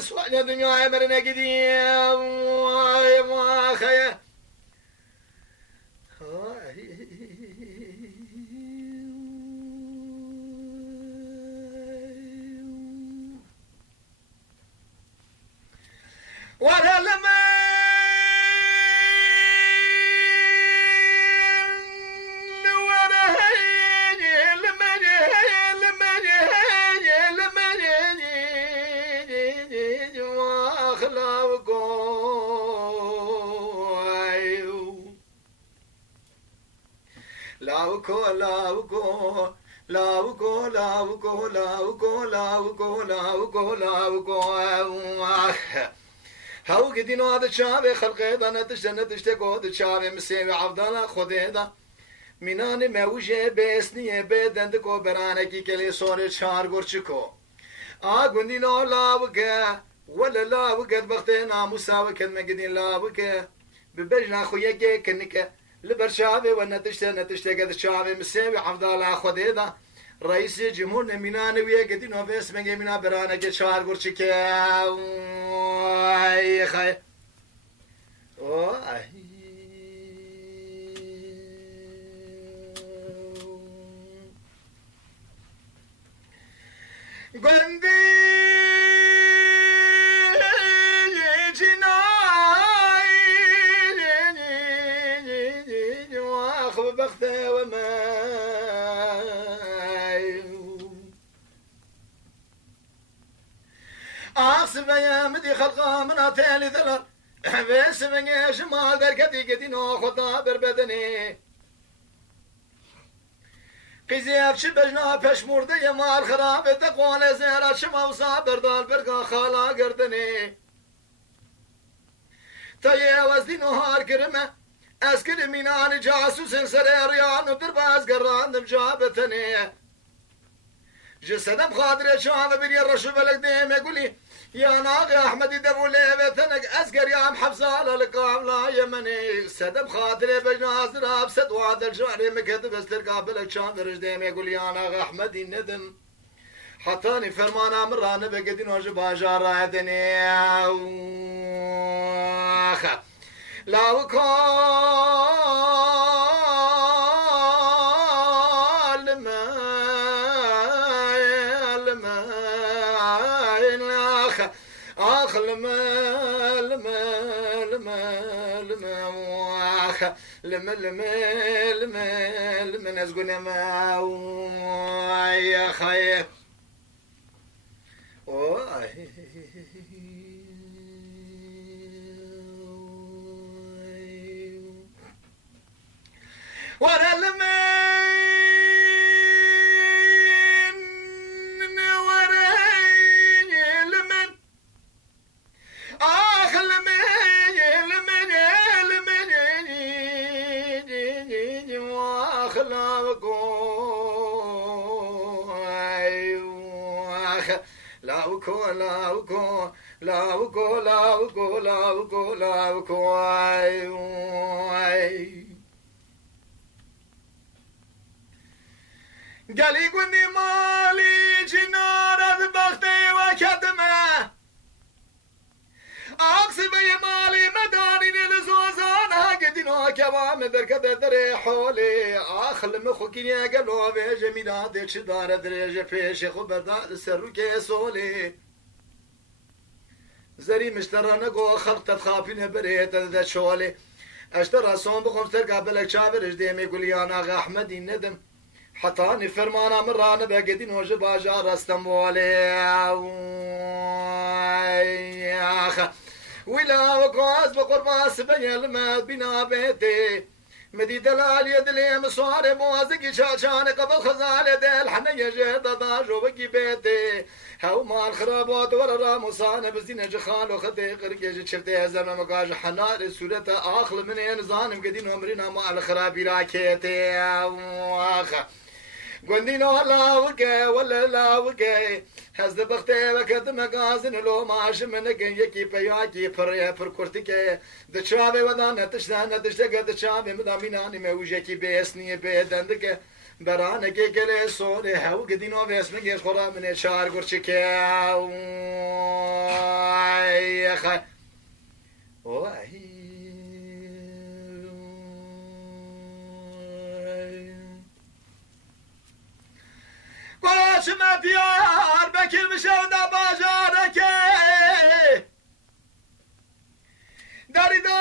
سوالي الدنيا مرنا قديم ما خيا ولا لما لاوكو لاوكو لاوكو لاوكو لاوكو لاوكو لاوكو لاوكو هاو قدينو هذا الشعب خلقيدا نتشتكو هذا الشعب مسيوي عبدالله خديدا مینان موجه بسنیه بدندگو برانکی کلی سور چار گرچکو آگوندی نو لاوگه ولا لاوگه بخته ناموساوه کن مگدین لاوگه ببجنا خویه کنکه لبرشابه و نتشته قد الشعب مسيوي عبدالله خديدا رئيس جمهور مینان ویه قدی نو بس مگه مینا برانکی چار گرچکه ای خی قندي جناي واخذ بخته وما احسب يا مدي خلقه من اتالي ذلر بس من شمال دركتي قدي ناخذ بربدني قیزیف چی بجنا پش مرده یه مال خرابه تقوال زهرا شما و صابر دال برگا خالا گردنی تا یه وزدی نهار کرمه از کرمینان جاسوس سر ریان و در باز گراندم جابتنی جسدم خاطر شوام بری رشو بلک دیمه گولی یا ناقی احمدی دبوله بتنک از گریام حفظال لقام لا یمنی صدم خاطر بجنا زراب صد وعد الجوعر مكتب استرقا بلك شام رجديم يقول يا ناقي احمدي ندم حطاني فرمانا مرانه بقدين وجب اجار عدني لا وكال ما آخ لما لما لما لما واخ لما لما لما لما نزقنا ما يا خي ولا لما لاوكو لاوكو لاوكو لاوكو لاوكو لاوكو قالي قولي مالي جنار بختي وكدمه اقصب يا مالي مداني لزوزانا قدينو كوام بركة دري حولي اخل مخوكين يا قلو بيجي ميلادك شدار دريجة فيش خبردار سروكي سولي زري مشترى نقو خلق تخافين بريت ذا شولي اشترى صوم بخم سرقا بلك شابر اجديم يقول يا ناغ احمدي الندم حطاني فرمانا مرانا بقدين وجب اجار استنبولي يا اخ ولا وقاز بقربا سبيا الماء بنا بيتي مدي دلال يدلي مصاري موازقي شاشان قبل خزالة دل حنية جيدة داجو بقي بيتي هاو مال خرابات ورا مصانة بزينة جخال وخدي قرقيج شفتي زمن مقاج حنار سورة آخل من ينزانم قدين عمرنا مال خرابي راكيتي واخ قندينو لا وقي ولا لا وقي هەز دەبەختەیە کە دمەگازن لۆ ماش منەگەن یەکی پەیاکی پڕێ پڕکورتکە دەچاوێ وەدا نەتشدا نەتشتەگە دەچاوێ مدامینانی مەوژێکی بێسنیە بێدەندکە بەرانەکێ گەلێ سۆرێ هەو گدینۆ بێسمگێش خۆڕا منێ چار گورچکە گۆشمە پیار بەکر بشەودا باژارەکە دەریدا